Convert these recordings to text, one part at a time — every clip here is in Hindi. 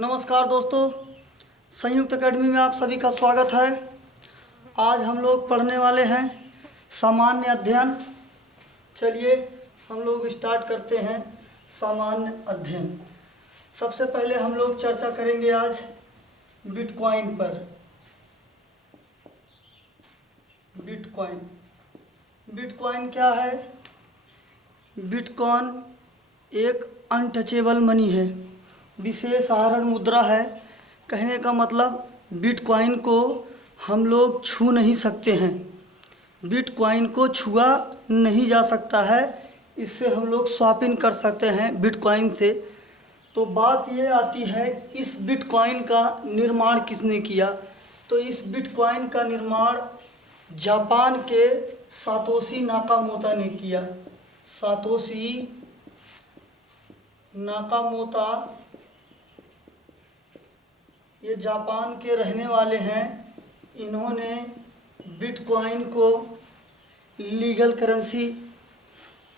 नमस्कार दोस्तों, संयुक्त एकेडमी में आप सभी का स्वागत है। आज हम लोग पढ़ने वाले हैं सामान्य अध्ययन। चलिए हम लोग स्टार्ट करते हैं सामान्य अध्ययन। सबसे पहले हम लोग चर्चा करेंगे आज बिटकॉइन पर। बिटकॉइन क्या है? बिटकॉइन एक अनटचेबल मनी है, विशेष आहरण मुद्रा है। कहने का मतलब बिटकॉइन को हम लोग छू नहीं सकते हैं, बिटकॉइन को छुआ नहीं जा सकता है। इससे हम लोग शॉपिंग कर सकते हैं बिटकॉइन से। तो बात ये आती है, इस बिटकॉइन का निर्माण किसने किया? तो इस बिटकॉइन का निर्माण जापान के सातोशी नाकामोतो ने किया। सातोशी नाकामोतो ये जापान के रहने वाले हैं। इन्होंने बिटकॉइन को लीगल करेंसी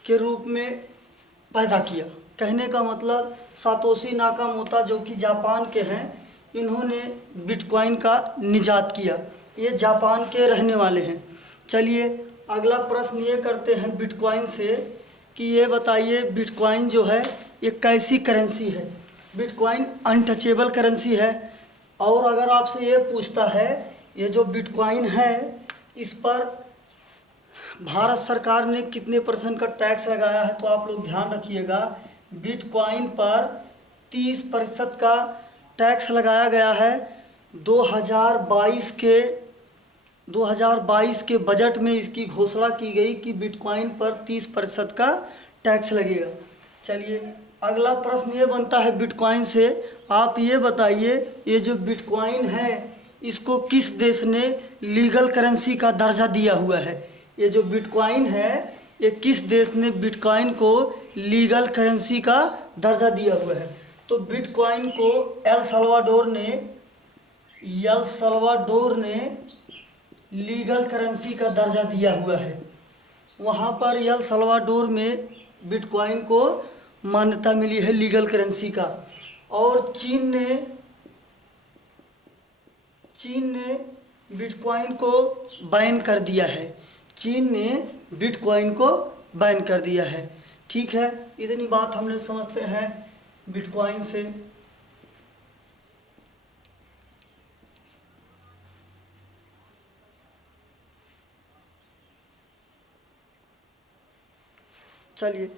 के रूप में पैदा किया। कहने का मतलब सातोशी नाकामोतो जो कि जापान के हैं, इन्होंने बिटकॉइन का निजात किया। ये जापान के रहने वाले हैं। चलिए अगला प्रश्न ये करते हैं बिटकॉइन से कि ये बताइए बिटकॉइन जो है ये कैसी करेंसी है? बिटकॉइन अनटचेबल करेंसी है। और अगर आपसे ये पूछता है ये जो बिटकॉइन है इस पर भारत सरकार ने कितने % का टैक्स लगाया है, तो आप लोग ध्यान रखिएगा बिटकॉइन पर 30% का टैक्स लगाया गया है। 2022 के बजट में इसकी घोषणा की गई कि बिटकॉइन पर 30% का टैक्स लगेगा। चलिए अगला प्रश्न ये बनता है बिटकॉइन से, आप ये बताइए ये जो बिटकॉइन है इसको किस देश ने लीगल करेंसी का दर्जा दिया हुआ है? ये जो बिटकॉइन है ये किस देश ने बिटकॉइन को लीगल करेंसी का दर्जा दिया हुआ है? तो बिटकॉइन को एल सल्वाडोर ने लीगल करेंसी का दर्जा दिया हुआ है। वहाँ पर एल सल्वाडोर में बिटकॉइन को मान्यता मिली है लीगल करेंसी का। और चीन ने बिटकॉइन को बैन कर दिया है। चीन ने बिटकॉइन को बैन कर दिया है। ठीक है, इतनी बात हमने समझते हैं बिटकॉइन से। चलिए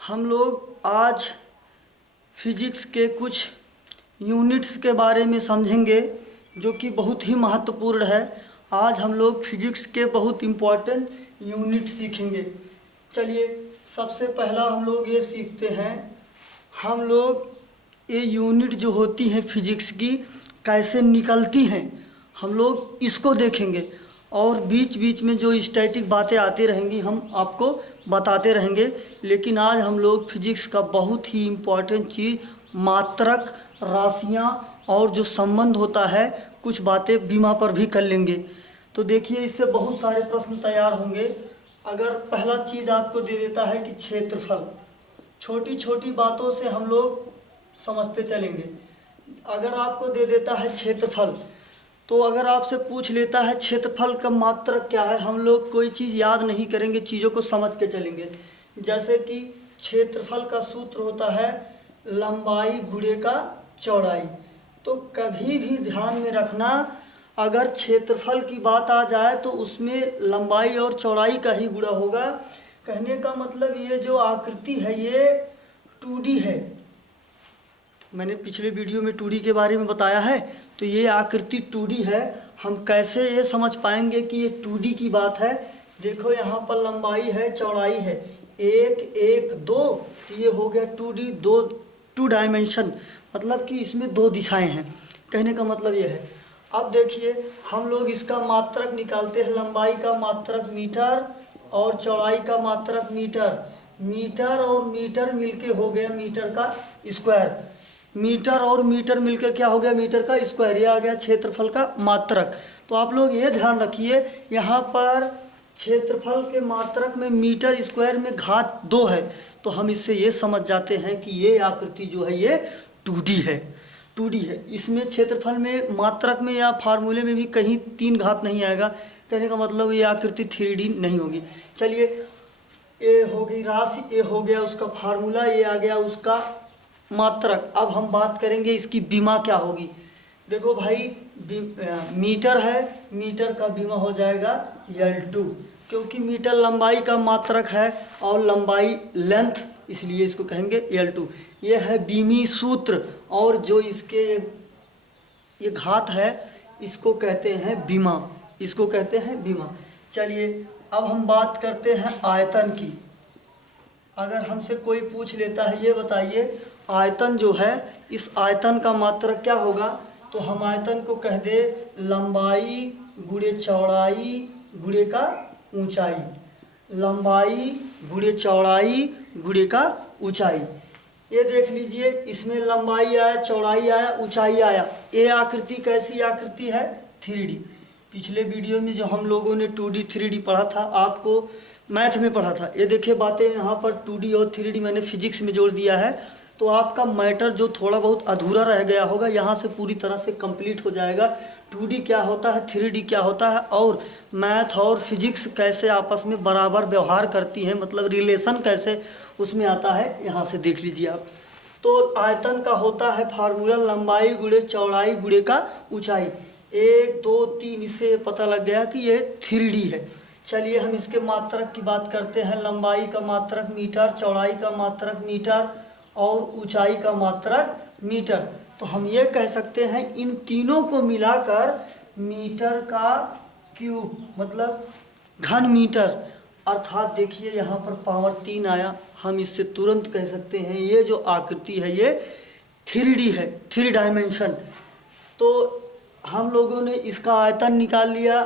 हम लोग आज फिजिक्स के कुछ यूनिट्स के बारे में समझेंगे जो कि बहुत ही महत्वपूर्ण है। आज हम लोग फिजिक्स के बहुत इम्पोर्टेंट यूनिट सीखेंगे। चलिए सबसे पहला हम लोग ये सीखते हैं, हम लोग ये यूनिट जो होती हैं फिजिक्स की कैसे निकलती हैं, हम लोग इसको देखेंगे। और बीच बीच में जो स्टैटिक बातें आती रहेंगी हम आपको बताते रहेंगे। लेकिन आज हम लोग फिजिक्स का बहुत ही इम्पोर्टेंट चीज़ मात्रक, राशियाँ और जो संबंध होता है कुछ बातें बीमा पर भी कर लेंगे। तो देखिए इससे बहुत सारे प्रश्न तैयार होंगे। अगर पहला चीज़ आपको दे देता है कि क्षेत्रफल, छोटी छोटी बातों से हम लोग समझते चलेंगे। अगर आपको दे देता है क्षेत्रफल, तो अगर आपसे पूछ लेता है क्षेत्रफल का मात्रक क्या है, हम लोग कोई चीज़ याद नहीं करेंगे, चीज़ों को समझ के चलेंगे। जैसे कि क्षेत्रफल का सूत्र होता है लंबाई गुणे का चौड़ाई। तो कभी भी ध्यान में रखना, अगर क्षेत्रफल की बात आ जाए तो उसमें लंबाई और चौड़ाई का ही गुणा होगा। कहने का मतलब ये जो आकृति है ये 2D है। मैंने पिछले वीडियो में 2D के बारे में बताया है। तो ये आकृति 2D है। हम कैसे ये समझ पाएंगे कि ये 2D की बात है? देखो यहाँ पर लंबाई है, चौड़ाई है, 1 1 2, तो ये हो गया 2D, 2 डायमेंशन, मतलब कि इसमें 2 दिशाएं हैं। कहने का मतलब ये है। अब देखिए हम लोग इसका मात्रक निकालते हैं। लंबाई का मात्रक मीटर और चौड़ाई का मात्रक मीटर। मीटर और मीटर मिलके हो गया मीटर का स्क्वायर। मीटर और मीटर मिलकर क्या हो गया? मीटर का स्क्वायर। ये आ गया क्षेत्रफल का मात्रक। तो आप लोग ये ध्यान रखिए, यहाँ पर क्षेत्रफल के मात्रक में मीटर स्क्वायर में घात 2 है। तो हम इससे ये समझ जाते हैं कि ये आकृति जो है ये 2D है। 2D है। इसमें क्षेत्रफल में मात्रक में या फार्मूले में भी कहीं 3 घात नहीं आएगा। कहने का मतलब ये आकृति 3D नहीं होगी। चलिए, ए हो गई राशि, ए हो गया उसका फार्मूला, ये आ गया उसका मात्रक। अब हम बात करेंगे इसकी बीमा क्या होगी। देखो भाई, मीटर है, मीटर का बीमा हो जाएगा L2, क्योंकि मीटर लंबाई का मात्रक है और लंबाई लेंथ, इसलिए इसको कहेंगे L2। ये है बीमी सूत्र, और जो इसके ये घात है इसको कहते हैं बीमा, इसको कहते हैं बीमा। चलिए, अब हम बात करते हैं आयतन की। अगर हमसे कोई पूछ लेता है ये बताइए आयतन जो है, इस आयतन का मात्रक क्या होगा, तो हम आयतन को कह दे लंबाई गुणे चौड़ाई गुणे का ऊंचाई, लंबाई गुणे चौड़ाई गुणे का ऊंचाई। ये देख लीजिए, इसमें लंबाई आया, चौड़ाई आया, ऊंचाई आया। ये आकृति कैसी आकृति है, 3D। पिछले वीडियो में जो हम लोगों ने 2D 3D पढ़ा था, आपको मैथ में पढ़ा था, ये देखिए बातें यहाँ पर 2D और 3D मैंने फिजिक्स में जोड़ दिया है। तो आपका मैटर जो थोड़ा बहुत अधूरा रह गया होगा, यहाँ से पूरी तरह से कंप्लीट हो जाएगा। 2D क्या होता है, 3D क्या होता है, और मैथ और फिजिक्स कैसे आपस में बराबर व्यवहार करती हैं, मतलब रिलेशन कैसे उसमें आता है, यहाँ से देख लीजिए आप। तो आयतन का होता है फार्मूला लंबाई गुणे चौड़ाई गुणे का ऊंचाई। 1 2 3, इससे पता लग गया कि ये 3D है। चलिए, हम इसके मात्रक की बात करते हैं। लंबाई का मात्रक मीटर, चौड़ाई का मात्रक मीटर और ऊंचाई का मात्रक मीटर। तो हम ये कह सकते हैं इन तीनों को मिलाकर मीटर का क्यूब, मतलब घन मीटर, अर्थात देखिए यहाँ पर पावर 3 आया। हम इससे तुरंत कह सकते हैं ये जो आकृति है ये 3D है, 3 डायमेंशन। तो हम लोगों ने इसका आयतन निकाल लिया।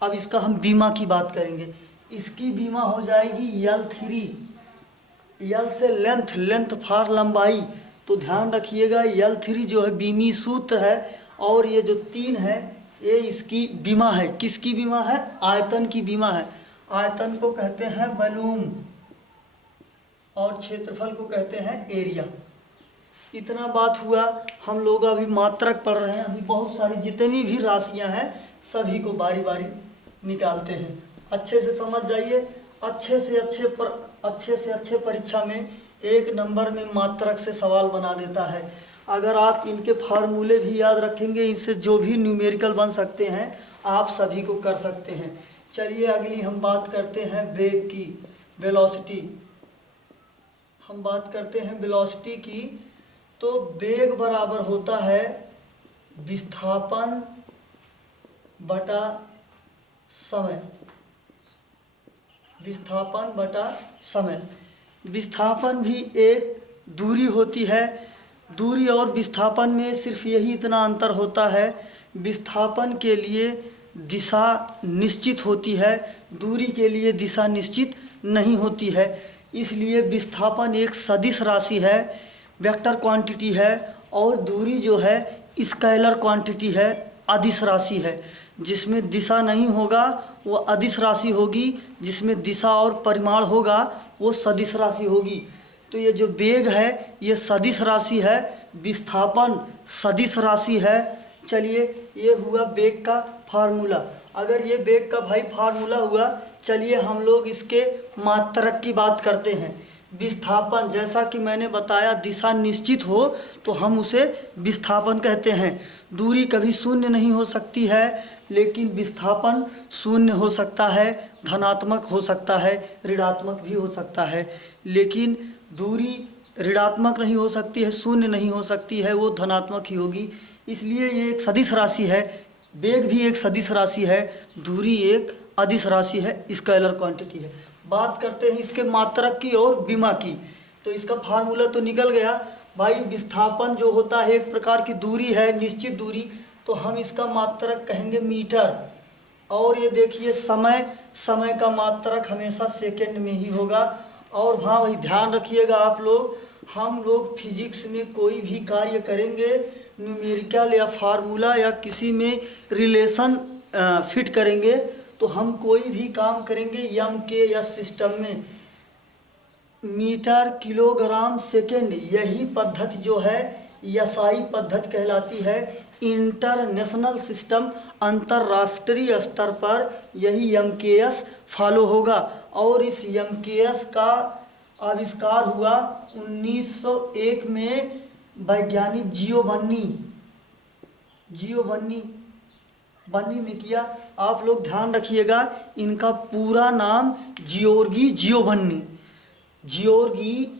अब इसका हम बीमा की बात करेंगे। इसकी बीमा हो जाएगी L3। L से लेंथ, लेंथ फॉर लंबाई। तो ध्यान रखिएगा L3 जो है बीमी सूत्र है, और ये जो 3 है ये इसकी बीमा है। किसकी बीमा है, आयतन की बीमा है। आयतन को कहते हैं वॉल्यूम और क्षेत्रफल को कहते हैं एरिया। इतना बात हुआ। हम लोग अभी मात्रक पढ़ रहे हैं। अभी बहुत सारी जितनी भी राशियां हैं सभी को बारी बारी निकालते हैं। अच्छे से समझ जाइए। अच्छे से अच्छे परीक्षा में 1 नंबर में मात्रक से सवाल बना देता है। अगर आप इनके फार्मूले भी याद रखेंगे, इनसे जो भी न्यूमेरिकल बन सकते हैं आप सभी को कर सकते हैं। चलिए, अगली हम बात करते हैं वेग की, वेलोसिटी। हम बात करते हैं वेलोसिटी की। तो वेग बराबर होता है विस्थापन बटा समय, विस्थापन बटा समय। विस्थापन भी एक दूरी होती है। दूरी और विस्थापन में सिर्फ यही इतना अंतर होता है, विस्थापन के लिए दिशा निश्चित होती है, दूरी के लिए दिशा निश्चित नहीं होती है। इसलिए विस्थापन एक सदिश राशि है, वेक्टर क्वांटिटी है, और दूरी जो है स्केलर क्वांटिटी है, अदिश राशि है। जिसमें दिशा नहीं होगा वो अदिश राशि होगी, जिसमें दिशा और परिमाण होगा वो सदिश राशि होगी। तो ये जो वेग है ये सदिश राशि है, विस्थापन सदिश राशि है। चलिए, ये हुआ वेग का फार्मूला। अगर ये वेग का भाई फार्मूला हुआ, चलिए हम लोग इसके मात्रक की बात करते हैं। विस्थापन, जैसा कि मैंने बताया, दिशा निश्चित हो तो हम उसे विस्थापन कहते हैं। दूरी कभी शून्य नहीं हो सकती है, लेकिन विस्थापन शून्य हो सकता है, धनात्मक हो सकता है, ऋणात्मक भी हो सकता है। लेकिन दूरी ऋणात्मक नहीं हो सकती है, शून्य नहीं हो सकती है, वो धनात्मक ही होगी। इसलिए ये एक सदिश राशि है। वेग भी एक सदिश राशि है, दूरी एक अदिश राशि है, स्केलर क्वांटिटी है। बात करते हैं इसके मात्रक की और बीमा की। तो इसका फार्मूला तो निकल गया भाई। विस्थापन जो होता है एक प्रकार की दूरी है, निश्चित दूरी, तो हम इसका मात्रक कहेंगे मीटर। और ये देखिए समय, समय का मात्रक हमेशा सेकंड में ही होगा। और हाँ भाई, ध्यान रखिएगा आप लोग, हम लोग फिजिक्स में कोई भी कार्य करेंगे, न्यूमेरिकल या फार्मूला या किसी में रिलेशन फिट करेंगे, तो हम कोई भी काम करेंगे एम के या सिस्टम में, मीटर किलोग्राम सेकेंड, यही पद्धति जो है यसाई पद्धति कहलाती है। इंटरनेशनल सिस्टम, अंतर्राष्ट्रीय स्तर पर यही MKS फॉलो होगा। और इस MKS का आविष्कार हुआ 1901 में वैज्ञानिक जियोवन्नी ने किया। आप लोग ध्यान रखिएगा, इनका पूरा नाम जियोर्गी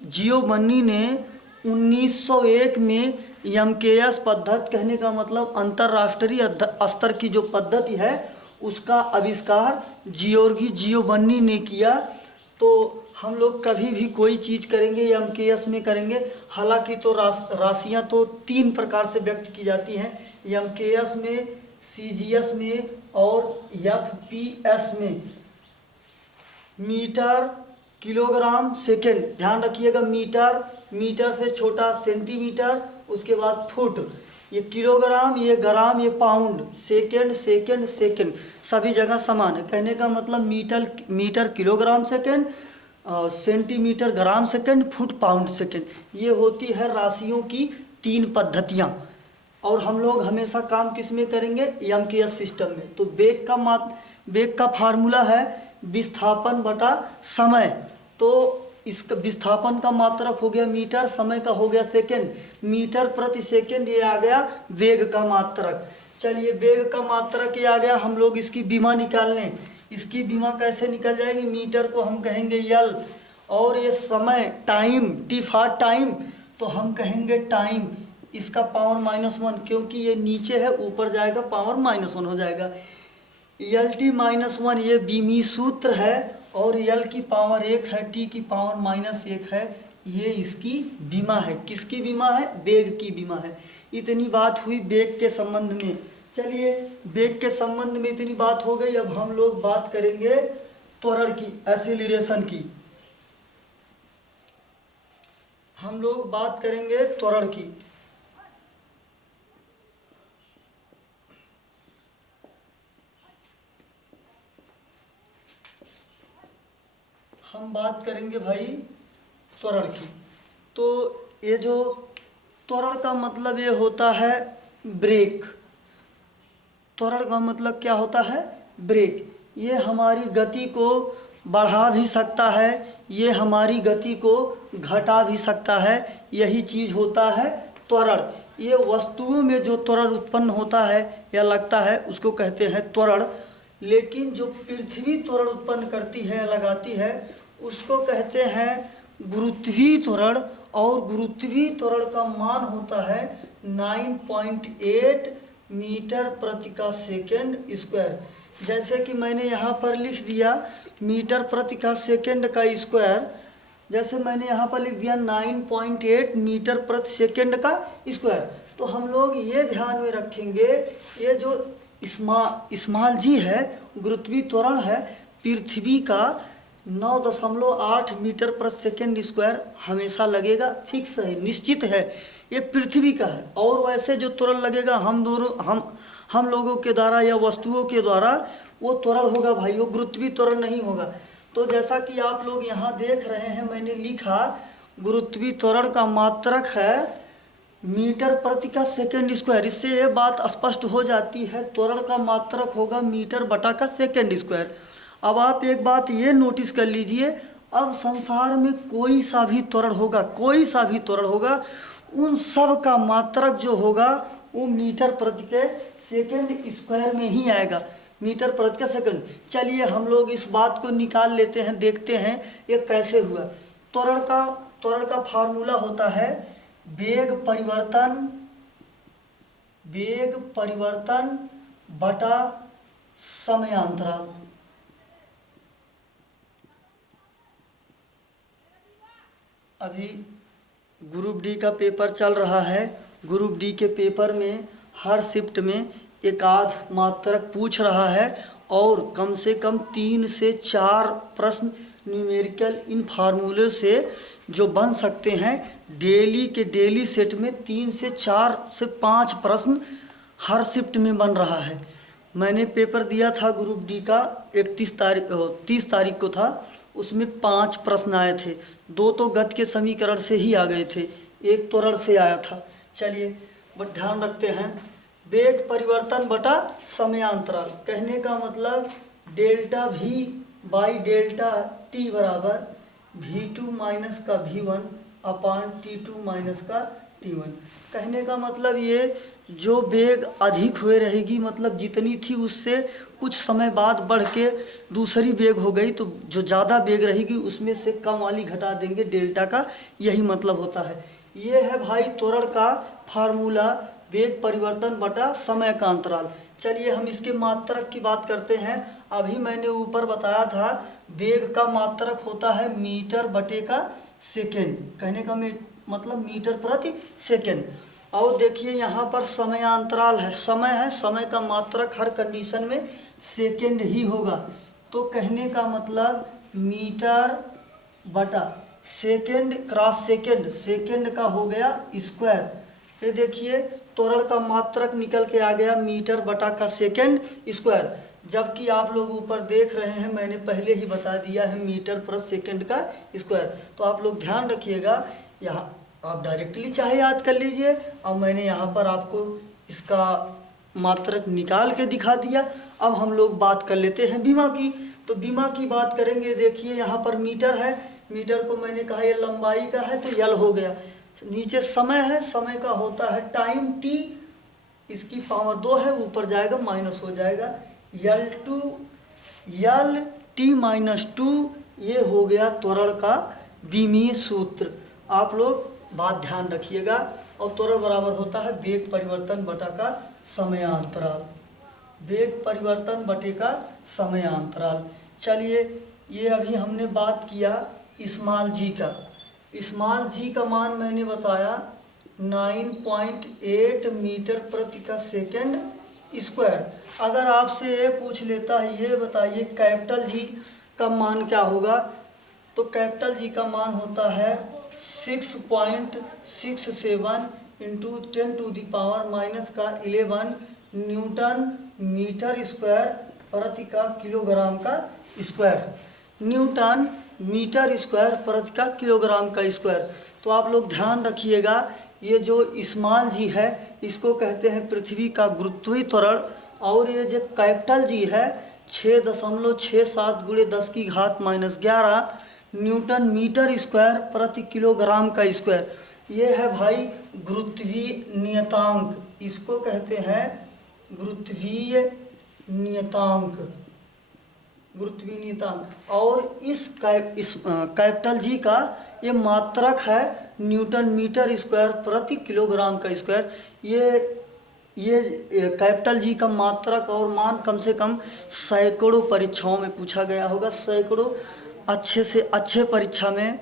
जियोवन्नी ने 1901 में MKS पद्धति, कहने का मतलब अंतर्राष्ट्रीय स्तर की जो पद्धति है उसका आविष्कार जियोर्गी जियोवन्नी ने किया। तो हम लोग कभी भी कोई चीज़ करेंगे MKS में करेंगे। हालांकि तो राशियां तो 3 प्रकार से व्यक्त की जाती हैं, MKS में, CGS में और FPS में। मीटर, किलोग्राम, सेकंड, ध्यान रखिएगा। मीटर से छोटा सेंटीमीटर, उसके बाद फुट, ये किलोग्राम, ये ग्राम, ये पाउंड, सेकंड, सभी जगह समान है। कहने का मतलब metre kilogram second, centimetre gram second, foot pound second. ये होती है राशियों की 3 पद्धतियाँ। और हम लोग हमेशा काम किस में करेंगे? MKS सिस्टम में। तो वेग का फार्मूला है विस्थापन बटा समय। तो इसका विस्थापन का मात्रक हो गया मीटर, समय का हो गया सेकंड, मीटर प्रति सेकंड, ये आ गया वेग का मात्रक। चलिए, वेग का मात्रक ये आ गया, हम लोग इसकी विमा निकाल लें। इसकी विमा कैसे निकल जाएगी? मीटर को हम कहेंगे L, और ये समय, टाइम, T फॉर टाइम, तो हम कहेंगे टाइम। इसका पावर -1, क्योंकि ये नीचे है, ऊपर जाएगा पावर -1 हो जाएगा। LT-1 ये बीमी सूत्र है, और L की पावर 1 है, T की पावर -1 है। ये इसकी बीमा है। किसकी बीमा है? वेग की बीमा है। इतनी बात हुई वेग के संबंध में। चलिए, वेग के संबंध में इतनी बात हो गई। अब हम लोग बात करेंगे त्वरण की, एक्सीलरेशन की। हम लोग बात करेंगे त्वरण की। हम बात करेंगे भाई त्वरण की। तो ये जो त्वरण का मतलब ये होता है ब्रेक। त्वरण का मतलब क्या होता है? ब्रेक। ये हमारी गति को बढ़ा भी सकता है, ये हमारी गति को घटा भी सकता है। यही चीज़ होता है त्वरण। ये वस्तुओं में जो त्वरण उत्पन्न होता है या लगता है उसको कहते हैं त्वरण। लेकिन जो पृथ्वी त्वरण उत्पन्न करती है या लगाती है उसको कहते हैं गुरुत्वीय त्वरण। और गुरुत्वीय त्वरण का मान होता है 9.8 मीटर प्रति का सेकेंड स्क्वायर। जैसे कि मैंने यहाँ पर लिख दिया मीटर प्रति का सेकेंड का स्क्वायर, जैसे मैंने यहाँ पर लिख दिया 9.8 मीटर प्रति सेकेंड का स्क्वायर। तो हम लोग ये ध्यान में रखेंगे, ये जो स्मॉल जी है, गुरुत्वीय त्वरण है, पृथ्वी का 9.8 मीटर प्रति सेकेंड स्क्वायर हमेशा लगेगा। फिक्स है, निश्चित है, ये पृथ्वी का है। और वैसे जो त्वरण लगेगा हम लोगों के द्वारा या वस्तुओं के द्वारा, वो त्वरण होगा भाई, वो गुरुत्वीय त्वरण नहीं होगा। तो जैसा कि आप लोग यहाँ देख रहे हैं, मैंने लिखा गुरुत्वीय त्वरण का मात्रक है मीटर प्रति का सेकेंड स्क्वायर। इससे ये बात स्पष्ट हो जाती है, त्वरण का मात्रक होगा मीटर बटा का सेकेंड स्क्वायर। अब आप एक बात ये नोटिस कर लीजिए, अब संसार में कोई सा भी त्वरण होगा, उन सब का मात्रक जो होगा वो मीटर प्रति के सेकेंड स्क्वायर में ही आएगा, मीटर प्रति का सेकेंड। चलिए हम लोग इस बात को निकाल लेते हैं, देखते हैं ये कैसे हुआ। त्वरण का फार्मूला होता है वेग परिवर्तन बटा समयांतराल। अभी ग्रुप डी का पेपर चल रहा है। ग्रुप डी के पेपर में हर शिफ्ट में एक आध मात्रक पूछ रहा है, और कम से कम 3 से 4 प्रश्न न्यूमेरिकल इन फार्मूले से जो बन सकते हैं। डेली सेट में 3 से 4 से 5 प्रश्न हर शिफ्ट में बन रहा है। मैंने पेपर दिया था ग्रुप डी का 30 तारीख को था, उसमें 5 प्रश्न आए थे। 2 तो गति के समीकरण से ही आ गए थे, 1 त्वरण से आया था। चलिए बट ध्यान रखते हैं, वेग परिवर्तन बटा समयांतराल, कहने का मतलब delta v by delta t बराबर v2 माइनस का v1 अपान t2 माइनस का t1। कहने का मतलब ये जो वेग अधिक हुए रहेगी, मतलब जितनी थी उससे कुछ समय बाद बढ़ के दूसरी वेग हो गई, तो जो ज़्यादा वेग रहेगी उसमें से कम वाली घटा देंगे डेल्टा का, यही मतलब होता है। ये है भाई त्वरण का फार्मूला, वेग परिवर्तन बटा समय का अंतराल। चलिए हम इसके मात्रक की बात करते हैं। अभी मैंने ऊपर बताया था वेग का मात्रक होता है मीटर बटे का सेकेंड, कहने का मतलब मीटर प्रति सेकेंड। और देखिए यहाँ पर समयांतराल है, समय का मात्रक हर कंडीशन में सेकेंड ही होगा, तो कहने का मतलब मीटर बटा सेकेंड क्रॉस सेकेंड, सेकेंड का हो गया स्क्वायर। ये देखिए त्वरण का मात्रक निकल के आ गया मीटर बटा का सेकेंड स्क्वायर, जबकि आप लोग ऊपर देख रहे हैं मैंने पहले ही बता दिया है मीटर पर सेकेंड का स्क्वायर। तो आप लोग ध्यान रखिएगा, यहाँ आप डायरेक्टली चाहे याद कर लीजिए, और मैंने यहाँ पर आपको इसका मात्रक निकाल के दिखा दिया। अब हम लोग बात कर लेते हैं बीमा की। तो बीमा की बात करेंगे, देखिए यहाँ पर मीटर है, मीटर को मैंने कहा ये लंबाई का है तो यल हो गया, नीचे समय है, समय का होता है टाइम t, इसकी पावर 2 है, ऊपर जाएगा माइनस हो जाएगा यल t माइनस 2, ये हो गया त्वरण का बीमीय सूत्र। आप लोग बात ध्यान रखिएगा। और त्वरण बराबर होता है वेग परिवर्तन बटा का समयांतराल, वेग परिवर्तन बटे का समयांतराल। चलिए ये अभी हमने बात किया स्मॉल जी का, स्मॉल जी का मान मैंने बताया 9.8 मीटर प्रति का सेकेंड स्क्वायर। अगर आपसे ये पूछ लेता है ये बताइए कैपिटल जी का मान क्या होगा, तो कैपिटल जी का मान होता है 6.67 इंटू 10⁻⁻11 न्यूटन मीटर स्क्वायर प्रति का किलोग्राम का स्क्वायर, न्यूटन मीटर स्क्वायर प्रति का किलोग्राम का स्क्वायर। तो आप लोग ध्यान रखिएगा, ये जो स्मॉल जी है इसको कहते हैं पृथ्वी का गुरुत्वीय त्वरण, और ये जो कैपिटल जी है 6.67 × 10⁻⁻11 न्यूटन मीटर स्क्वायर प्रति किलोग्राम का स्क्वायर। ये है भाई गुरुत्वीय नियतांक, इसको कहते हैं गुरुत्वीय नियतांक, गुरुत्वीय नियतांक। और इस कैपिटल जी का ये मात्रक है न्यूटन मीटर स्क्वायर प्रति किलोग्राम का स्क्वायर। ये कैपिटल जी का मात्रक और मान कम से कम सैकड़ों परीक्षाओं में पूछा गया होगा, सैकड़ों अच्छे से अच्छे परीक्षा में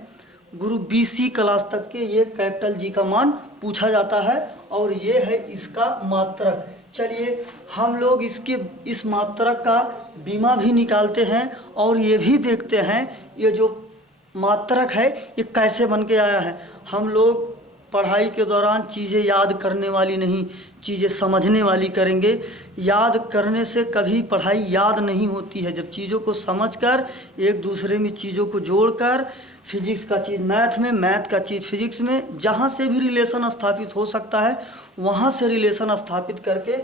गुरु BC क्लास तक के ये कैपिटल जी का मान पूछा जाता है, और ये है इसका मात्रक। चलिए हम लोग इस मात्रक का बीमा भी निकालते हैं, और ये भी देखते हैं ये जो मात्रक है ये कैसे बन के आया है। हम लोग पढ़ाई के दौरान चीज़ें याद करने वाली नहीं, चीज़ें समझने वाली करेंगे। याद करने से कभी पढ़ाई याद नहीं होती है, जब चीज़ों को समझकर एक दूसरे में चीज़ों को जोड़कर, फिजिक्स का चीज़ मैथ में, मैथ का चीज़ फिजिक्स में, जहाँ से भी रिलेशन स्थापित हो सकता है वहाँ से रिलेशन स्थापित करके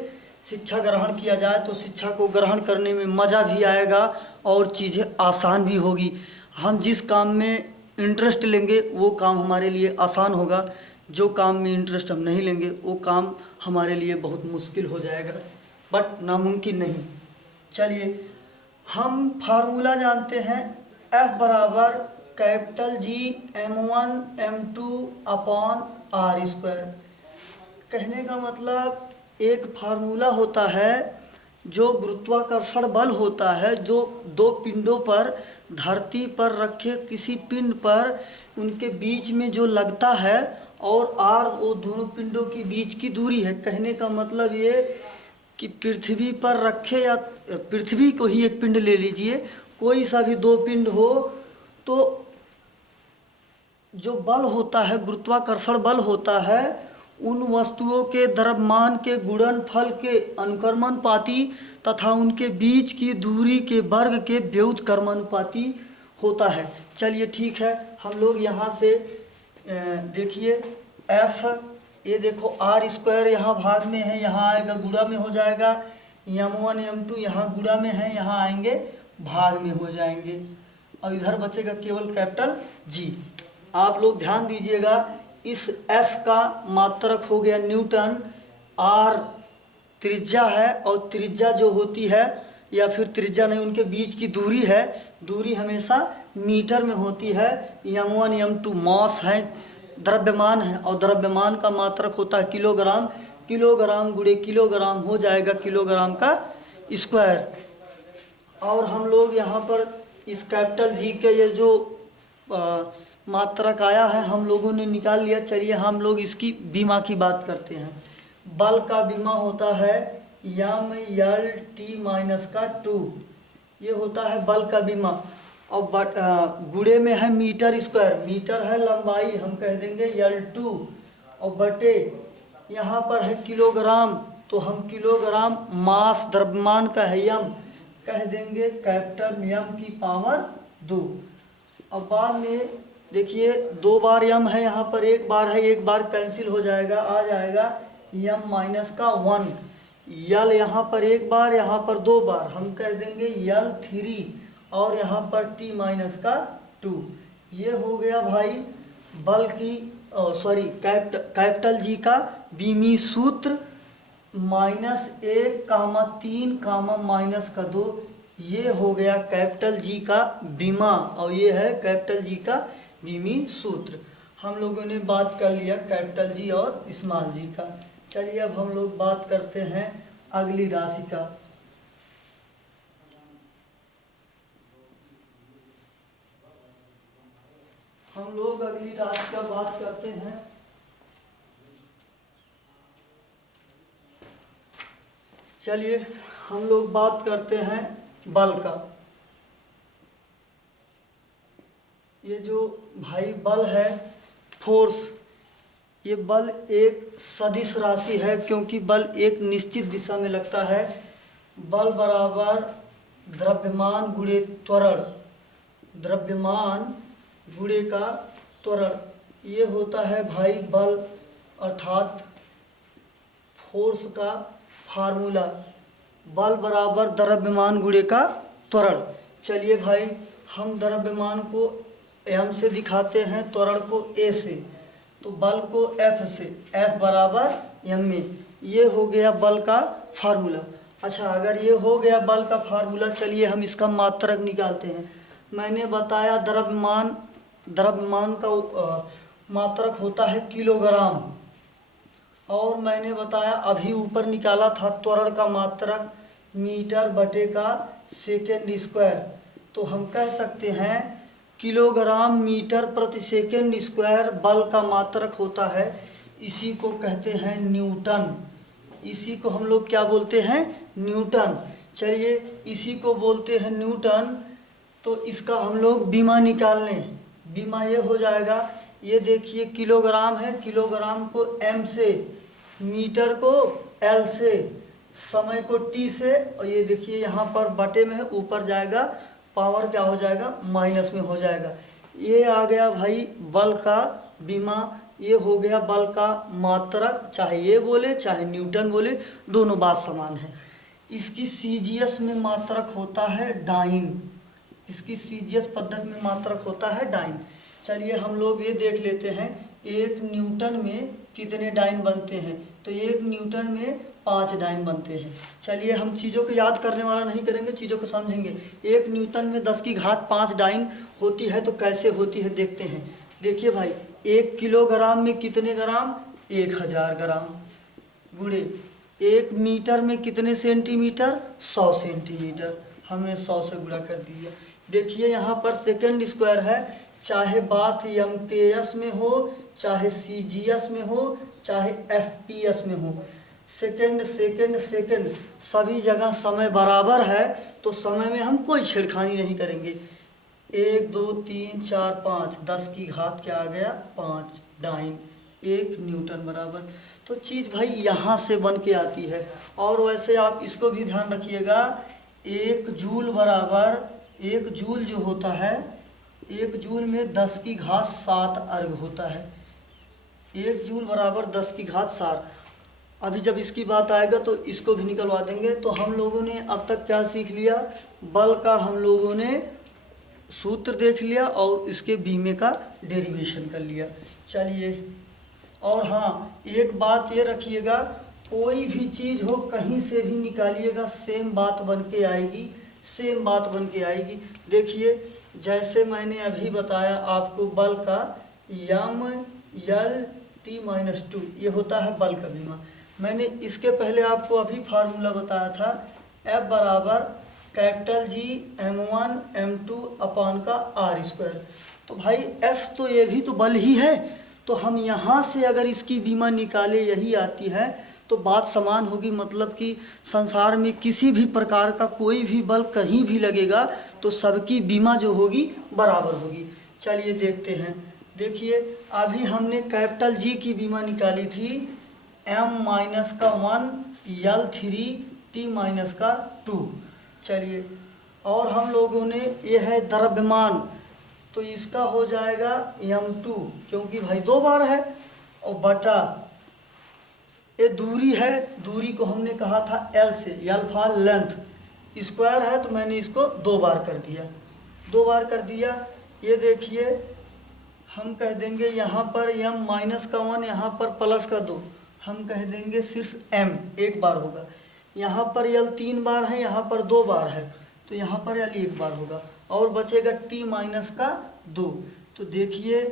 शिक्षा ग्रहण किया जाए तो शिक्षा को ग्रहण करने में मज़ा भी आएगा और चीज़ें आसान भी होगी। हम जिस काम में इंटरेस्ट लेंगे वो काम हमारे लिए आसान होगा, जो काम में इंटरेस्ट हम नहीं लेंगे वो काम हमारे लिए बहुत मुश्किल हो जाएगा, बट नामुमकिन नहीं। चलिए हम फार्मूला जानते हैं, F बराबर capital G m1 m2 upon r square. कहने का मतलब एक फार्मूला होता है जो गुरुत्वाकर्षण बल होता है, जो दो पिंडों पर धरती पर रखे किसी पिंड पर उनके बीच में जो लगता है, और r वो दोनों पिंडों के बीच की दूरी है। कहने का मतलब ये कि पृथ्वी पर रखे, या पृथ्वी को ही एक पिंड ले लीजिए, कोई सा भी दो पिंड हो, तो जो बल होता है गुरुत्वाकर्षण बल होता है उन वस्तुओं के द्रव्यमान के गुणनफल के अनुक्रमानुपाती तथा उनके बीच की दूरी के वर्ग के व्युत्क्रमानुपाती होता है। चलिए ठीक है, हम लोग यहाँ से देखिए F ये देखो आर स्क्वायर यहाँ भाग में है, यहाँ आएगा गुणा में हो जाएगा, m1 m2 यहाँ गुणा में है, यहाँ आएंगे भाग में हो जाएंगे, और इधर बचेगा केवल कैपिटल जी। आप लोग ध्यान दीजिएगा, इस F का मात्रक हो गया न्यूटन, R त्रिज्या है, और त्रिज्या जो होती है, या फिर त्रिज्या नहीं, उनके बीच की दूरी है, दूरी हमेशा मीटर में होती है। m1 m2 मास है, द्रव्यमान है, और द्रव्यमान का मात्रक होता है किलोग्राम, किलोग्राम गुणे किलोग्राम हो जाएगा किलोग्राम का स्क्वायर। और हम लोग यहाँ पर इस कैपिटल जी के ये जो मात्रक आया है हम लोगों ने निकाल लिया। चलिए हम लोग इसकी बीमा की बात करते हैं। बल का बीमा होता है m/L(T)-2, ये होता है बल का बीमा। और गुणे में है मीटर स्क्वायर, मीटर है लंबाई, हम कह देंगे L2, और बटे यहाँ पर है किलोग्राम, तो हम किलोग्राम, मास द्रव्यमान का है m, कह देंगे कैपिटल M की पावर 2। अब बाद में देखिए 2 बार m है, यहाँ पर 1 बार है, 1 बार कैंसिल हो जाएगा, आ जाएगा m-1। यल यहाँ पर 1 बार, यहाँ पर 2 बार, हम कह देंगे L3, और यहाँ पर T-2। ये हो गया भाई बल की कैपिटल जी का बीमी सूत्र, -1, -3, -2, ये हो गया कैपिटल जी का बीमा, और ये है कैपिटल जी का बीमी सूत्र। हम लोगों ने बात कर लिया कैपिटल जी और स्मॉल जी का। चलिए अब हम लोग बात करते हैं अगली राशि का। हम लोग अगली राशि का बात करते हैं। चलिए हम लोग बात करते हैं बल का। ये जो भाई बल है, फोर्स, ये बल एक सदिश राशि है, क्योंकि बल एक निश्चित दिशा में लगता है। बल बराबर द्रव्यमान गुणे त्वरण, द्रव्यमान गुणे का त्वरण, ये होता है भाई बल अर्थात फोर्स का फार्मूला। बल बराबर द्रव्यमान गुणे का त्वरण। चलिए भाई हम द्रव्यमान को m से दिखाते हैं, त्वरण को a से, तो बल को F से, F बराबर m में। ये हो गया बल का फार्मूला। अच्छा, अगर ये हो गया बल का फार्मूला, चलिए हम इसका मात्रक निकालते हैं। मैंने बताया द्रव्यमान का मात्रक होता है किलोग्राम, और मैंने बताया अभी ऊपर निकाला था त्वरण का मात्रक मीटर बटे का सेकेंड स्क्वायर। तो हम कह सकते हैं किलोग्राम मीटर प्रति सेकेंड स्क्वायर बल का मात्रक होता है। इसी को कहते हैं न्यूटन। इसी को हम लोग क्या बोलते हैं? न्यूटन। चलिए इसी को बोलते हैं न्यूटन। तो इसका हम लोग बीमा निकाल लें। बीमा ये हो जाएगा, ये देखिए किलोग्राम है, किलोग्राम को m से, मीटर को l से, समय को t से, और ये देखिए यहाँ पर बटे में है, ऊपर जाएगा, पावर क्या हो जाएगा? माइनस में हो जाएगा। ये आ गया भाई बल का बीमा। ये हो गया बल का मात्रक, चाहे ये बोले चाहे न्यूटन बोले, दोनों बात समान है। इसकी सीजीएस में मात्रक होता है डाइन। इसकी सीजीएस पद्धति में मात्रक होता है डाइन। चलिए हम लोग ये देख लेते हैं, 1 न्यूटन में कितने डाइन बनते हैं। तो 1 न्यूटन में 5 डाइन बनते हैं। चलिए हम चीज़ों को याद करने वाला नहीं करेंगे, चीज़ों को समझेंगे। 1 न्यूटन में 10 की घात 5 डाइन होती है। तो कैसे होती है देखते हैं। देखिए भाई, 1 किलोग्राम में कितने ग्राम? 1000 ग्राम, गुणे 1 मीटर में कितने सेंटीमीटर? 100 सेंटीमीटर। हमने 100 से गुणा कर दिया। देखिए यहाँ पर सेकेंड स्क्वायर है, चाहे बात एमकेएस में हो, चाहे सीजीएस में हो, चाहे एफपीएस में हो, सेकेंड सेकेंड सेकेंड सभी जगह समय बराबर है। तो समय में हम कोई छेड़खानी नहीं करेंगे। 1 2 3 4 5, 10 की घात क्या आ गया? 5 डाइन 1 न्यूटन बराबर। तो चीज़ भाई यहाँ से बन के आती है। और वैसे आप इसको भी ध्यान रखिएगा, 1 जूल बराबर, 1 जूल जो होता है, 1 जूल में 10 की घात 7 अर्ग होता है। 1 जूल बराबर 10 की घात 4। अभी जब इसकी बात आएगा तो इसको भी निकलवा देंगे। तो हम लोगों ने अब तक क्या सीख लिया, बल का हम लोगों ने सूत्र देख लिया और इसके बीमे का डेरिवेशन कर लिया। चलिए, और हाँ एक बात ये रखिएगा, कोई भी चीज़ हो कहीं से भी निकालिएगा सेम बात बन के आएगी, सेम बात बन के आएगी। देखिए जैसे मैंने अभी बताया आपको बल का M/L/T-2 ये होता है बल का बीमा। मैंने इसके पहले आपको अभी फार्मूला बताया था F बराबर कैपिटल G M1 M2 अपान का R²। तो भाई F तो ये भी तो बल ही है, तो हम यहाँ से अगर इसकी बीमा निकाले यही आती है तो बात समान होगी। मतलब कि संसार में किसी भी प्रकार का कोई भी बल कहीं भी लगेगा तो सबकी बीमा जो होगी बराबर होगी। चलिए देखते हैं। देखिए अभी हमने कैपिटल G की बीमा निकाली थी M-1 L3T-2। चलिए, और हम लोगों ने ये है द्रव्यमान, तो इसका हो जाएगा M2 क्योंकि भाई 2 बार है, और बटा ये दूरी है, दूरी को हमने कहा था L से, अल्फा लेंथ स्क्वायर है तो मैंने इसको 2 बार कर दिया, 2 बार कर दिया। ये देखिए हम कह देंगे यहाँ पर M-1 यहाँ पर +2, हम कह देंगे सिर्फ M 1 बार होगा। यहाँ पर L 3 बार है, यहाँ पर 2 बार है, तो यहाँ पर L 1 बार होगा, और बचेगा T-2। तो देखिए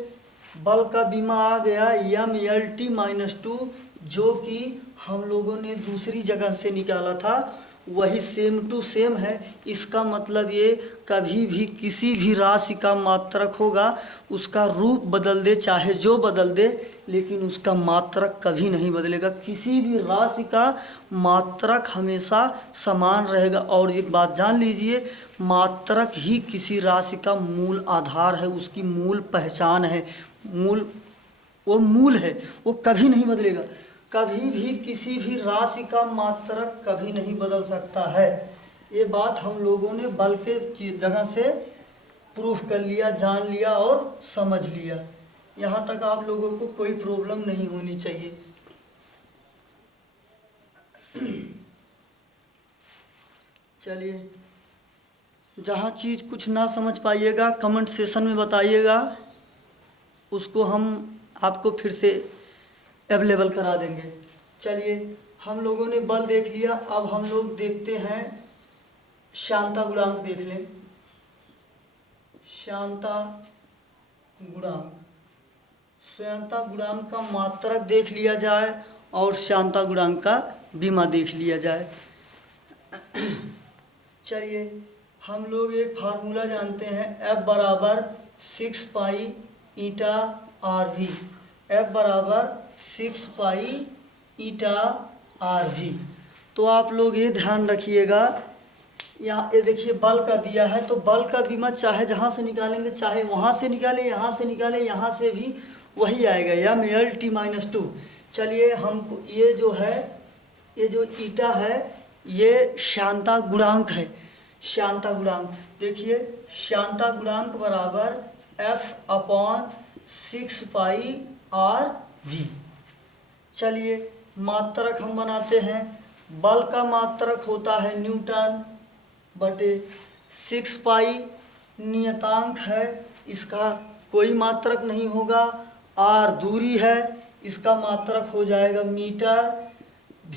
बल का बीमा आ गया M/L/T-2, जो कि हम लोगों ने दूसरी जगह से निकाला था, वही सेम टू सेम है। इसका मतलब ये कभी भी किसी भी राशि का मात्रक होगा उसका रूप बदल दे, चाहे जो बदल दे, लेकिन उसका मात्रक कभी नहीं बदलेगा। किसी भी राशि का मात्रक हमेशा समान रहेगा। और एक बात जान लीजिए, मात्रक ही किसी राशि का मूल आधार है, उसकी मूल पहचान है, वो मूल है, वो कभी नहीं बदलेगा। कभी भी किसी भी राशि का मात्रक कभी नहीं बदल सकता है। ये बात हम लोगों ने बल के जगह से प्रूफ कर लिया, जान लिया और समझ लिया। यहाँ तक आप लोगों को कोई प्रॉब्लम नहीं होनी चाहिए। चलिए, जहाँ चीज़ कुछ ना समझ पाइएगा कमेंट सेशन में बताइएगा, उसको हम आपको फिर से अवेलेबल करा देंगे। चलिए, हम लोगों ने बल देख लिया, अब हम लोग देखते हैं श्यानता गुणांक। देख लें श्यानता गुणांक, श्यानता गुणांक का मात्रक देख लिया जाए और श्यानता गुणांक का बीमा देख लिया जाए। चलिए, हम लोग एक फार्मूला जानते हैं, F बराबर 6 पाई ईटा RV, F बराबर 6 पाई ईटा RV। तो आप लोग ये ध्यान रखिएगा, यहाँ ये देखिए बल का दिया है, तो बल का बीमा चाहे जहाँ से निकालेंगे, चाहे वहाँ से निकालें, यहाँ से निकालें, यहाँ से भी वही आएगा M/L/T-2। चलिए, हमको ये जो है, ये जो ईटा है ये श्यानता गुणांक है। श्यानता गुणांक देखिए, श्यानता गुणांक बराबर F/6 पाई RV। चलिए, मात्रक हम बनाते हैं। बल का मात्रक होता है न्यूटन बटे 6 पाई, नियतांक है, इसका कोई मात्रक नहीं होगा। R दूरी है, इसका मात्रक हो जाएगा मीटर। V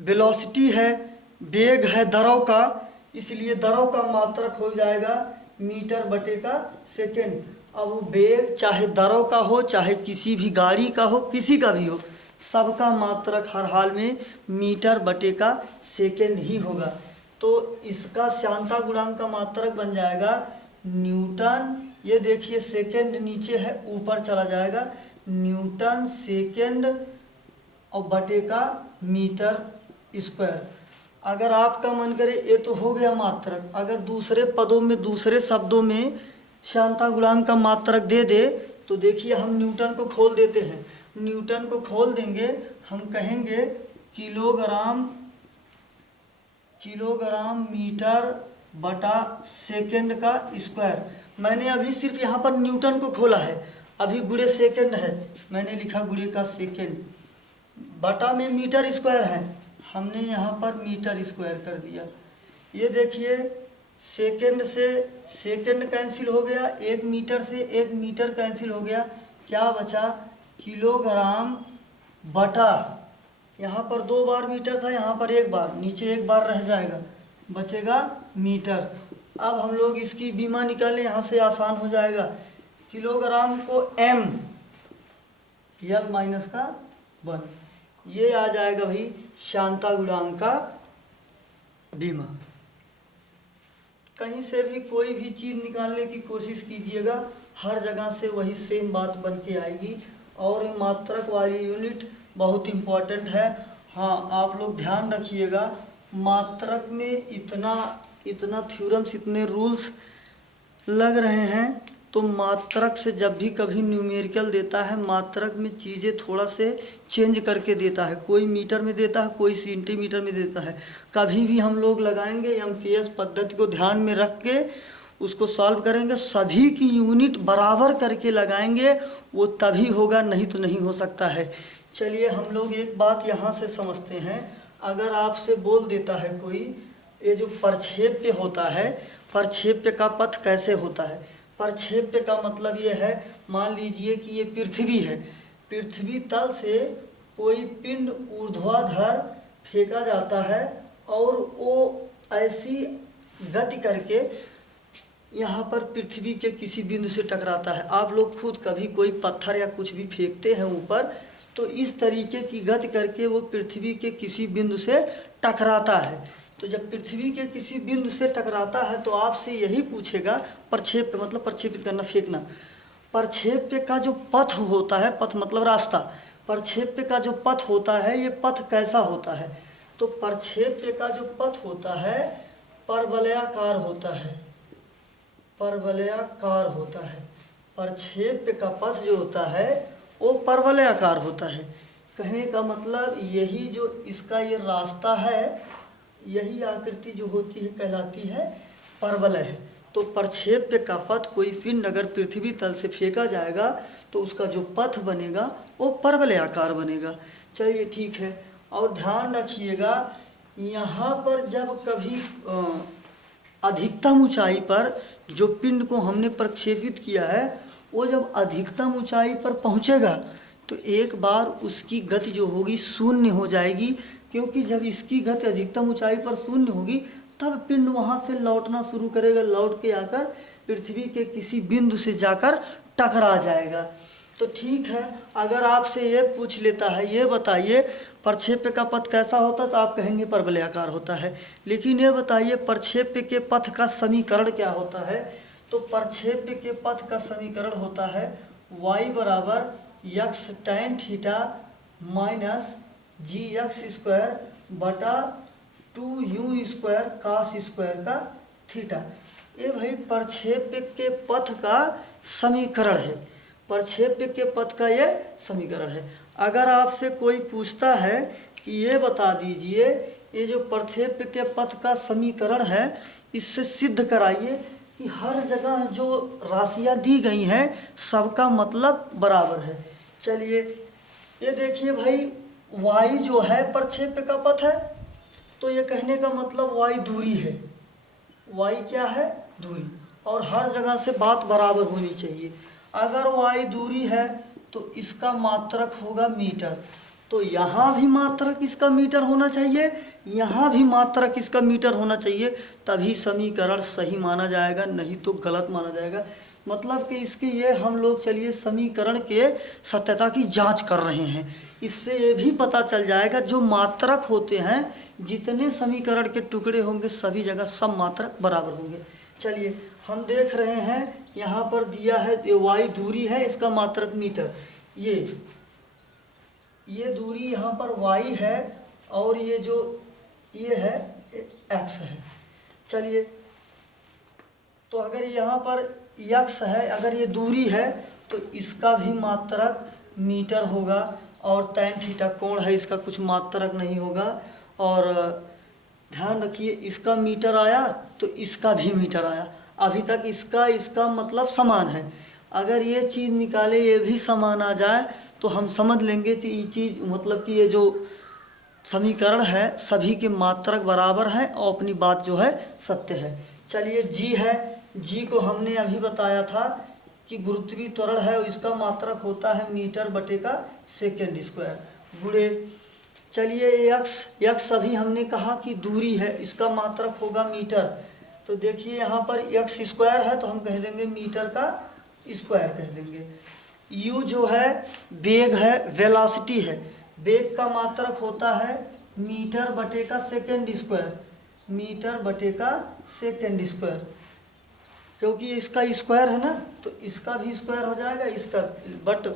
वेलोसिटी है, वेग है द्रव का, इसलिए द्रव का मात्रक हो जाएगा मीटर बटे का सेकेंड। अब वो वेग चाहे द्रव का हो, चाहे किसी भी गाड़ी का हो, किसी का भी हो, सबका मात्रक हर हाल में मीटर बटे का सेकेंड ही होगा। तो इसका श्यानता गुणांक का मात्रक बन जाएगा न्यूटन। ये देखिए सेकेंड नीचे है, ऊपर चला जाएगा न्यूटन सेकेंड और बटे का मीटर स्क्वायर। अगर आपका मन करे, ये तो हो गया मात्रक, अगर दूसरे पदों में, दूसरे शब्दों में श्यानता गुणांक का मात्रक दे दे तो देखिए हम न्यूटन को खोल देते हैं। न्यूटन को खोल देंगे, हम कहेंगे किलोग्राम मीटर बटा सेकेंड का स्क्वायर। मैंने अभी सिर्फ यहाँ पर न्यूटन को खोला है, अभी गुणे सेकंड है, मैंने लिखा गुणे का सेकंड, बटा में मीटर स्क्वायर है, हमने यहाँ पर मीटर स्क्वायर कर दिया। ये देखिए सेकंड से सेकंड कैंसिल हो गया, 1 मीटर से 1 मीटर कैंसिल हो गया, क्या बचा किलोग्राम बटा, यहाँ पर 2 बार मीटर था, यहाँ पर 1 बार, नीचे 1 बार रह जाएगा, बचेगा मीटर। अब हम लोग इसकी बीमा निकालें, यहाँ से आसान हो जाएगा। किलोग्राम को m, यल माइनस का 1, ये आ जाएगा भाई शांता गुणांक का बीमा। कहीं से भी कोई भी चीज़ निकालने की कोशिश कीजिएगा, हर जगह से वही सेम बात बन के आएगी। और मात्रक वाली यूनिट बहुत इम्पोर्टेंट है। हाँ, आप लोग ध्यान रखिएगा, मात्रक में इतना थ्योरम्स, इतने रूल्स लग रहे हैं, तो मात्रक से जब भी कभी न्यूमेरिकल देता है, मात्रक में चीज़ें थोड़ा से चेंज करके देता है, कोई मीटर में देता है, कोई सेंटीमीटर में देता है। कभी भी हम लोग लगाएंगे MKS पद्धति को ध्यान में रख के उसको सॉल्व करेंगे, सभी की यूनिट बराबर करके लगाएंगे, वो तभी होगा, नहीं तो नहीं हो सकता है। चलिए हम लोग एक बात यहाँ से समझते हैं। अगर आपसे बोल देता है कोई, ये जो प्रक्षेप्य होता है, प्रक्षेप्य का पथ कैसे होता है? प्रक्षेप्य का मतलब ये है, मान लीजिए कि ये पृथ्वी है, पृथ्वी तल से कोई पिंड ऊर्ध्वाधर फेंका जाता है और वो ऐसी गति करके यहाँ पर पृथ्वी के किसी बिंदु से टकराता है। आप लोग खुद कभी कोई पत्थर या कुछ भी फेंकते हैं ऊपर, तो इस तरीके की गति करके वो पृथ्वी के किसी बिंदु से टकराता है। तो जब पृथ्वी के किसी बिंदु से टकराता है तो आपसे यही पूछेगा, प्रक्षेप्य मतलब प्रक्षेपित करना, फेंकना। प्रक्षेप्य का जो पथ होता है, पथ मतलब रास्ता, प्रक्षेप्य का जो पथ होता है, ये पथ कैसा होता है? तो प्रक्षेप्य का जो पथ होता है परवलयाकार होता है, परवलयाकार होता है। प्रक्षेप्य का पथ जो होता है वो परवलयाकार होता है। कहने का मतलब यही जो इसका ये रास्ता है, यही आकृति जो होती है कहलाती है परवलय है। तो प्रक्षेप्य का पथ, कोई पिंड अगर पृथ्वी तल से फेंका जाएगा तो उसका जो पथ बनेगा वो परवलयाकार बनेगा। चलिए ठीक है, और ध्यान रखिएगा यहाँ पर जब कभी अधिकतम ऊंचाई पर जो पिंड को हमने प्रक्षेपित किया है, वो जब अधिकतम ऊंचाई पर पहुंचेगा तो एक बार उसकी गति जो होगी शून्य हो जाएगी, क्योंकि जब इसकी गति अधिकतम ऊंचाई पर शून्य होगी तब पिंड वहां से लौटना शुरू करेगा, लौट के आकर पृथ्वी के किसी बिंदु से जाकर टकरा जाएगा। तो ठीक है, अगर आपसे ये पूछ लेता है, ये बताइए प्रक्षेप्य का पथ कैसा होता है, तो आप कहेंगे परवलयाकार होता है। लेकिन ये बताइए प्रक्षेप्य के पथ का समीकरण क्या होता है? तो प्रक्षेप्य के पथ का समीकरण होता है y बराबर x tan theta minus gx² बटा 2u² cos स्क्वायर का थीटा। ये भाई प्रक्षेप्य के पथ का समीकरण है, प्रक्षेप्य के पथ का ये समीकरण है। अगर आपसे कोई पूछता है कि ये बता दीजिए ये जो प्रक्षेप्य के पथ का समीकरण है, इससे सिद्ध कराइए कि हर जगह जो राशियां दी गई हैं सबका मतलब बराबर है। चलिए ये देखिए भाई, y जो है प्रक्षेप्य का पथ है, तो ये कहने का मतलब y दूरी है, y क्या है? दूरी। और हर जगह से बात बराबर होनी चाहिए। अगर y दूरी है तो इसका मात्रक होगा मीटर, तो यहाँ भी मात्रक इसका मीटर होना चाहिए, यहाँ भी मात्रक इसका मीटर होना चाहिए, तभी समीकरण सही माना जाएगा, नहीं तो गलत माना जाएगा। मतलब कि इसके ये हम लोग चलिए समीकरण के सत्यता की जांच कर रहे हैं। इससे ये भी पता चल जाएगा जो मात्रक होते हैं, जितने समीकरण के टुकड़े होंगे सभी जगह सब मात्रक बराबर होंगे। चलिए हम देख रहे हैं यहाँ पर दिया है y दूरी है, इसका मात्रक मीटर, ये दूरी यहाँ पर y है और ये जो ये है x है। चलिए तो अगर यहाँ पर x है, अगर ये दूरी है तो इसका भी मात्रक मीटर होगा, और tan थीटा कोण है, इसका कुछ मात्रक नहीं होगा। और ध्यान रखिए इसका मीटर आया तो इसका भी मीटर आया, अभी तक इसका मतलब समान है। अगर ये चीज़ निकाले ये भी समान आ जाए तो हम समझ लेंगे कि ये चीज़ मतलब कि ये जो समीकरण है सभी के मात्रक बराबर हैं और अपनी बात जो है सत्य है। चलिए जी है, जी को हमने अभी बताया था कि गुरुत्वीय त्वरण है और इसका मात्रक होता है मीटर बटे का सेकेंड स्क्वायर गुणे। चलिए यक्स अभी हमने कहा कि दूरी है, इसका मात्रक होगा मीटर। तो देखिए यहाँ पर यक्स स्क्वायर है तो हम कह देंगे मीटर का स्क्वायर कह देंगे। यू जो है वेग है, वेलोसिटी है, वेग का मात्रक होता है मीटर बटे का सेकेंड स्क्वायर, मीटर बटे का सेकेंड स्क्वायर, क्योंकि इसका स्क्वायर है ना तो इसका भी स्क्वायर हो जाएगा इसका, बट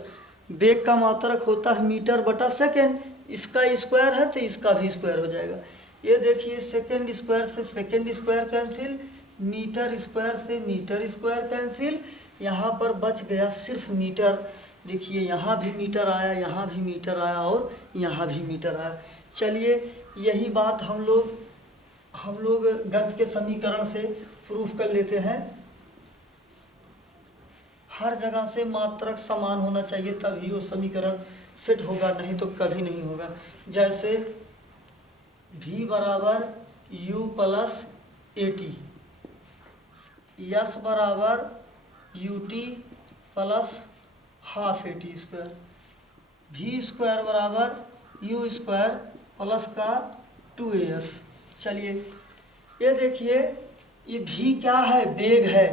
वेग का मात्रक होता है मीटर बटा सेकेंड, इसका स्क्वायर है तो इसका भी स्क्वायर हो जाएगा। ये देखिए सेकेंड स्क्वायर से second square cancel, metre square से मीटर स्क्वायर कैंसिल, यहाँ पर बच गया सिर्फ मीटर। देखिए यहाँ भी मीटर आया, यहाँ भी मीटर आया और यहाँ भी मीटर आया। चलिए यही बात हम लोग गति के समीकरण से प्रूफ कर लेते हैं। हर जगह से मात्रक समान होना चाहिए तभी वो समीकरण सेट होगा, नहीं तो कभी नहीं होगा। जैसे v बराबर u प्लस AT, यस बराबर UT plus half AT square, v square बराबर u स्क्वायर प्लस का 2as। चलिए ये देखिए ये v क्या है, वेग है,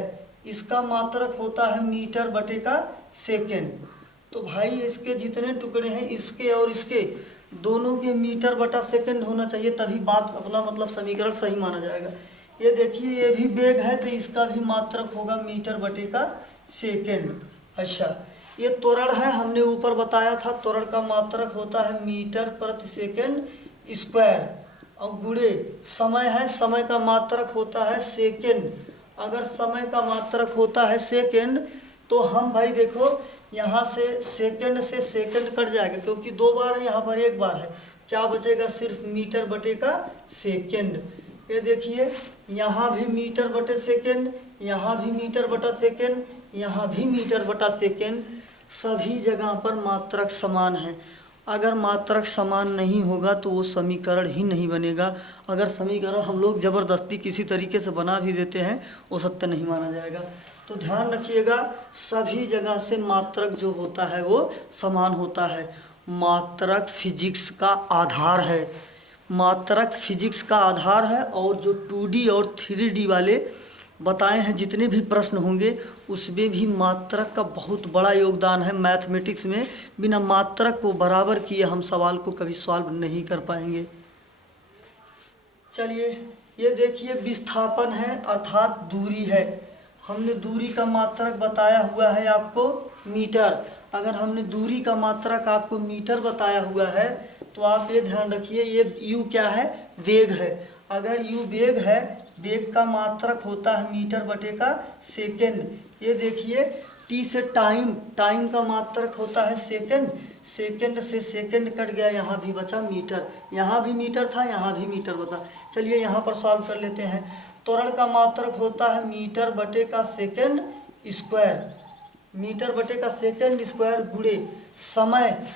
इसका मात्रक होता है मीटर बटे का सेकेंड। तो भाई इसके जितने टुकड़े हैं इसके और इसके दोनों के मीटर बटा सेकेंड होना चाहिए तभी बात अपना मतलब समीकरण सही माना जाएगा। ये देखिए ये भी वेग है तो इसका भी मात्रक होगा मीटर बटे का सेकेंड। अच्छा ये त्वरण है, हमने ऊपर बताया था त्वरण का मात्रक होता है मीटर प्रति सेकेंड स्क्वायर, और गुणे समय है, समय का मात्रक होता है सेकेंड। अगर समय का मात्रक होता है सेकेंड तो हम भाई देखो यहाँ से सेकेंड कट जाएगा क्योंकि दो बार है, यहाँ पर एक बार है, क्या बचेगा सिर्फ मीटर बटे का सेकेंड। ये देखिए यहाँ भी मीटर बटे सेकेंड, यहाँ भी मीटर बटा सेकेंड, यहाँ भी मीटर बटा सेकेंड, सभी जगह पर मात्रक समान है। अगर मात्रक समान नहीं होगा तो वो समीकरण ही नहीं बनेगा। अगर समीकरण हम लोग ज़बरदस्ती किसी तरीके से बना भी देते हैं वो सत्य नहीं माना जाएगा। तो ध्यान रखिएगा सभी जगह से मात्रक जो होता है वो समान होता है। मात्रक फिजिक्स का आधार है, मात्रक फिजिक्स का आधार है। और जो 2D और 3D वाले बताए हैं जितने भी प्रश्न होंगे उसमें भी मात्रक का बहुत बड़ा योगदान है। मैथमेटिक्स में बिना मात्रक को बराबर किए हम सवाल को कभी सॉल्व नहीं कर पाएंगे। चलिए ये देखिए विस्थापन है अर्थात दूरी है, हमने दूरी का मात्रक बताया हुआ है आपको मीटर। अगर हमने दूरी का मात्रक आपको मीटर बताया हुआ है तो आप ये ध्यान रखिए ये u क्या है, वेग है। अगर u वेग है, वेग का मात्रक होता है मीटर बटे का सेकेंड। ये देखिए t से टाइम, टाइम का मात्रक होता है सेकेंड, सेकेंड से सेकेंड कट गया, यहाँ भी बचा मीटर, यहाँ भी मीटर था, यहाँ भी मीटर बता। चलिए यहाँ पर सॉल्व कर लेते हैं। त्वरण का मात्रक होता है मीटर बटे का सेकेंड स्क्वायर, मीटर बटे का सेकेंड स्क्वायर गुणे समय,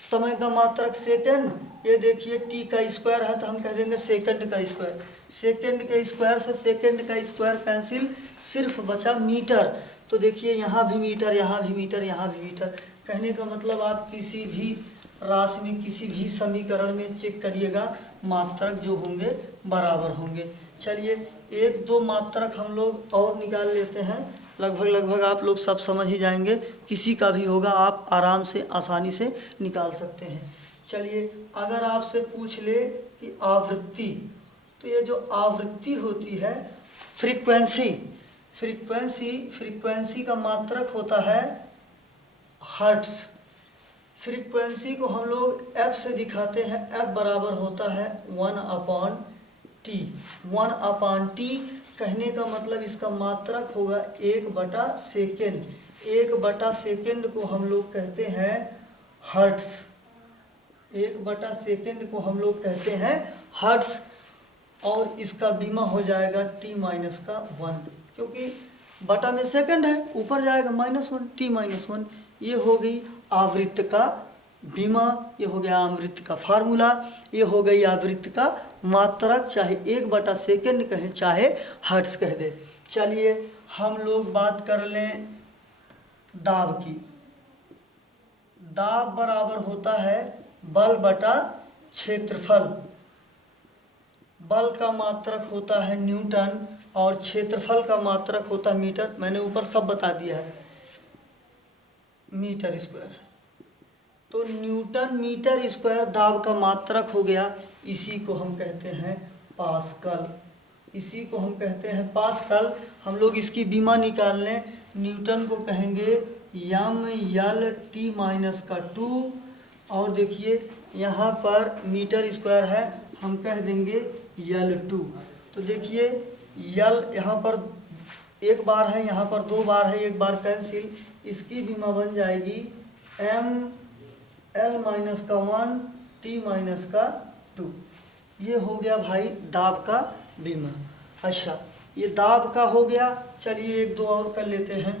समय का मात्रक सेकेंड। ये देखिए t का स्क्वायर है तो हम कह देंगे सेकेंड का स्क्वायर, सेकेंड के स्क्वायर से सेकेंड का स्क्वायर कैंसिल, सिर्फ बचा मीटर। तो देखिए यहाँ भी मीटर, यहाँ भी मीटर, यहाँ भी मीटर। कहने का मतलब आप किसी भी राशि में किसी भी समीकरण में चेक करिएगा मात्रक जो होंगे बराबर होंगे। चलिए एक दो मात्रक हम लोग और निकाल लेते हैं, लगभग आप लोग सब समझ ही जाएंगे, किसी का भी होगा आप आराम से आसानी से निकाल सकते हैं। चलिए अगर आपसे पूछ ले कि आवृत्ति, तो ये जो आवृत्ति होती है फ्रीक्वेंसी, फ्रीक्वेंसी का मात्रक होता है हर्ट्ज। फ्रीक्वेंसी को हम लोग f से दिखाते हैं, f बराबर होता है 1/t। 1/t कहने का मतलब इसका मात्रक होगा 1/सेकेंड। 1/सेकेंड को हम लोग कहते हैं हर्ट्ज, 1/सेकेंड को हम लोग कहते हैं हर्ट्ज। और इसका बीमा हो जाएगा t-1, क्योंकि बटा में सेकंड है, ऊपर जाएगा -1 t -1। ये हो गई आवृत्त का बीमा, ये हो गया आवृत्त का फार्मूला, ये हो गई आवृत्त का मात्रक, चाहे 1/सेकंड कहें चाहे हर्ट्ज कह दे। चलिए हम लोग बात कर लें दाब की। दाब बराबर होता है बल बटा क्षेत्रफल। बल का मात्रक होता है न्यूटन और क्षेत्रफल का मात्रक होता है मीटर। मैंने ऊपर सब बता दिया है, मीटर स्क्वायर। तो न्यूटन मीटर स्क्वायर दाब का मात्रक हो गया। इसी को हम कहते हैं पास्कल, इसी को हम कहते हैं पास्कल। हम लोग इसकी बीमा निकाल लें। न्यूटन को कहेंगे m/L(T)-2 और देखिए यहाँ पर मीटर स्क्वायर है, हम कह देंगे L2। तो देखिए L यहाँ पर एक बार है, यहाँ पर 2 बार है, एक बार कैंसिल। इसकी बीमा बन जाएगी m(L-1 T-2)। ये हो गया भाई दाब का बीमा। अच्छा, ये दाब का हो गया। चलिए 1-2 और कर लेते हैं।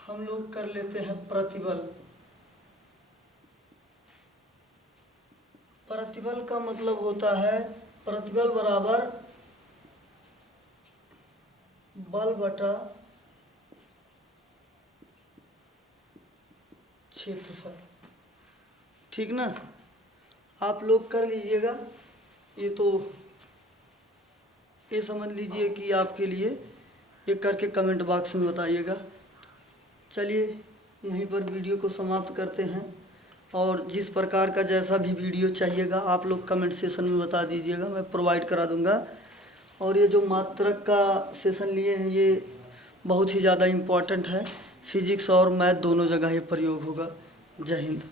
हम लोग कर लेते हैं प्रतिबल। प्रतिबल का मतलब होता है प्रतिबल बराबर बल बटा क्षेत्रफल। ठीक ना, आप लोग कर लीजिएगा। ये तो ये समझ लीजिए कि आपके लिए ये करके कमेंट बॉक्स में बताइएगा। चलिए यहीं पर वीडियो को समाप्त करते हैं, और जिस प्रकार का जैसा भी वीडियो चाहिएगा आप लोग कमेंट सेशन में बता दीजिएगा, मैं प्रोवाइड करा दूंगा। और ये जो मात्रक का सेशन लिए हैं ये बहुत ही ज़्यादा इम्पोर्टेंट है। फिजिक्स और मैथ दोनों जगह ये प्रयोग होगा। जय हिंद।